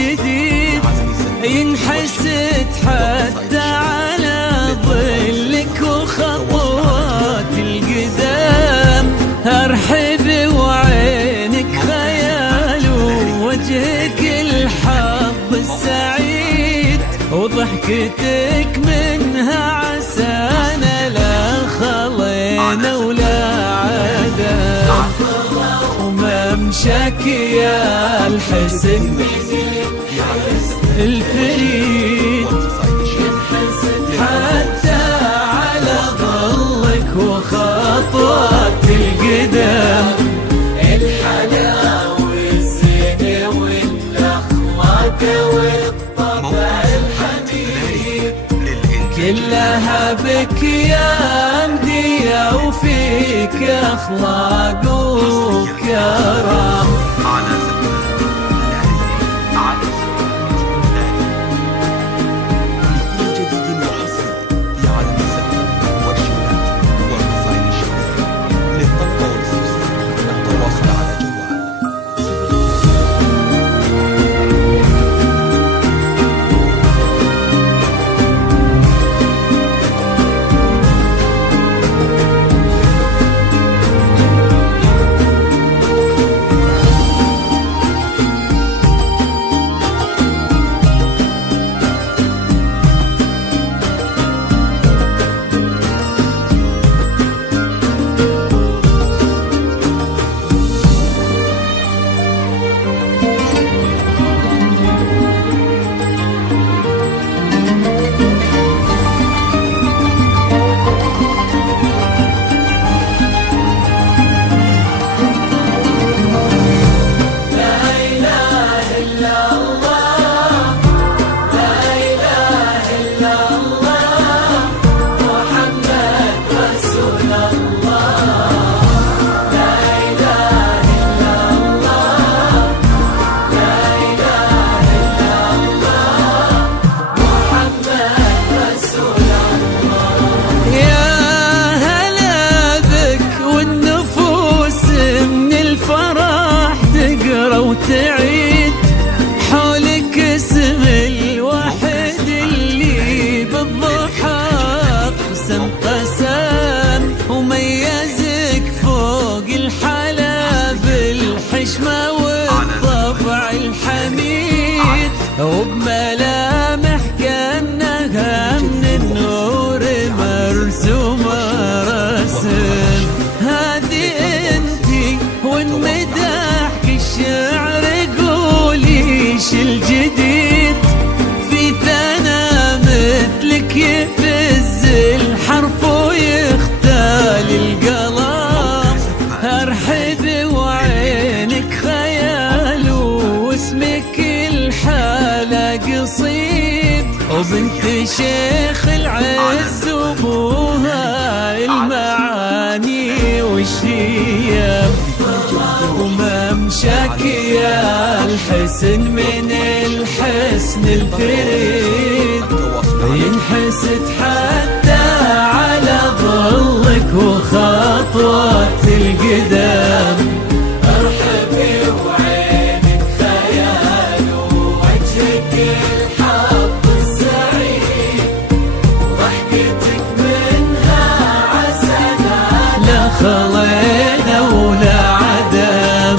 الجديد ينحسد حتى على ظلك وخطوات القدام. ارحب وعينك خيال ووجهك الحظ السعيد وضحكتك منها عسانا لا خلينا ولا عدم. وممشاك يا الحسن الفريد حتى على ظلك وخطوات القدام. الحلاوة والزينة والأخلاق والطبع الحميد كلها بك يا مدية وفيك أخلاق وكرم. وتعيد حولك اسم الواحد اللي بالضحى قسم قسم وميزك فوق الحلا بالحشمة والطبع الحميد وبملامح كأنها من النور مرسومة رسم. هذه انتي والمداح الشعر قوليش الجديد في ثنا مثلك يفز الحرف ويختال القلم. ارحب وعينك خيال واسمك الحالة قصيد وبنت شيخ العز وابوها المعاني والشيم. وممشاك يا الحسن من الحسن الفريد ينحسد حتى على ظلك وخطوات القدام. ارحبي وعينك خيال ووجهك الحظ السعيد وضحكتك منها عسانا لا خلينا ولا عدم.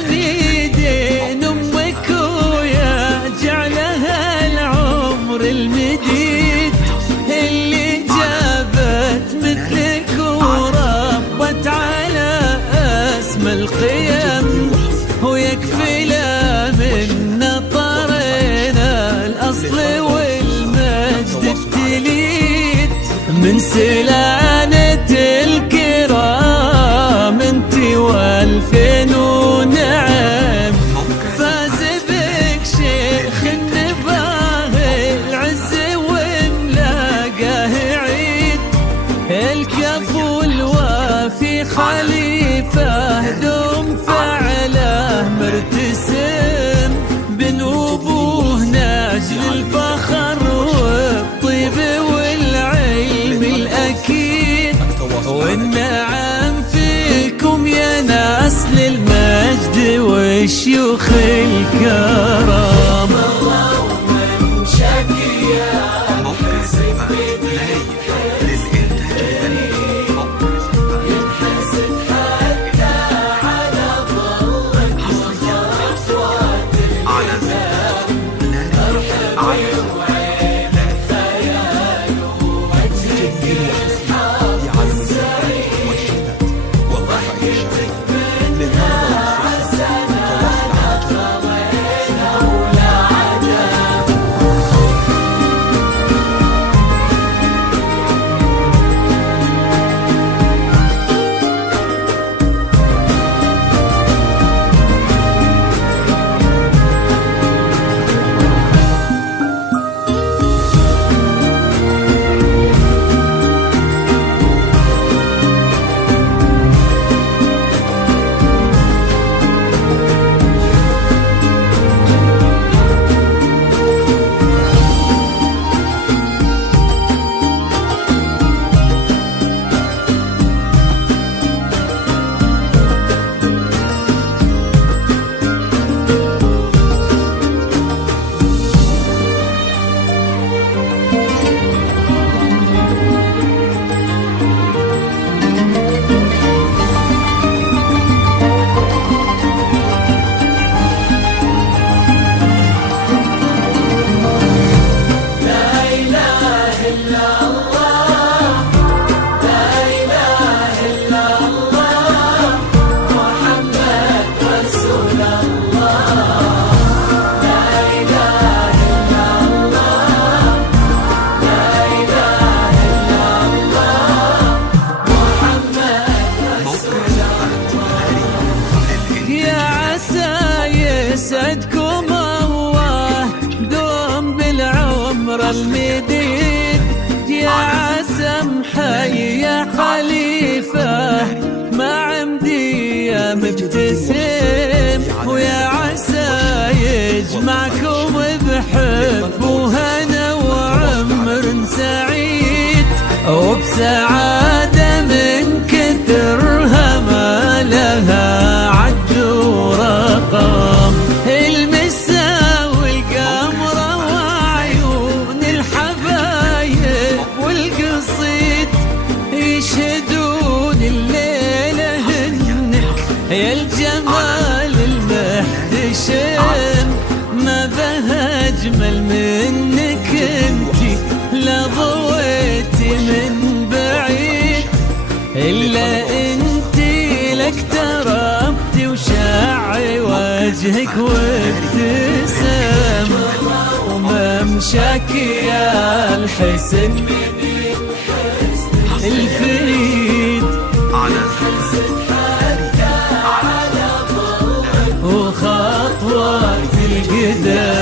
حميدين أمك ويا جعلها العمر المديد، اللي جابت مثلك وربت على اسم القيم، ويكفي لا من نطرنا الأصل والمجد التليد، من سلالة الكرام انت والفين ونعم، فاز بك شيخ النباه العز وملاقاه عيد، الكفو الوافي خليفة دوم فعله مرتسم، بنوبوه ناجل الفخر والطيب والعلم الأكيد، والنعم فيكم يا ناس للمجد والشيوخ الكرام. يسعدكم الله دوم بالعمر المديد، يا عسى محي يا خليفة مع عمدي يا مبتسم، ويا عسى يجمعكم بحب وهنا وعمر سعيد، وبسعادة من كثرها ما لها عد ورقم، المسا والقمرة وعيون الحبايب والقصيد يشهدون الليلة هنك يا الجمال المحتشم، ما بها أجمل منك انتي لا ضويتي من بعيد، إلا انتي لك تربتي وشاعي وجهك وابتسم، وممشاك يا الحسن الفريد، وخطوات القدم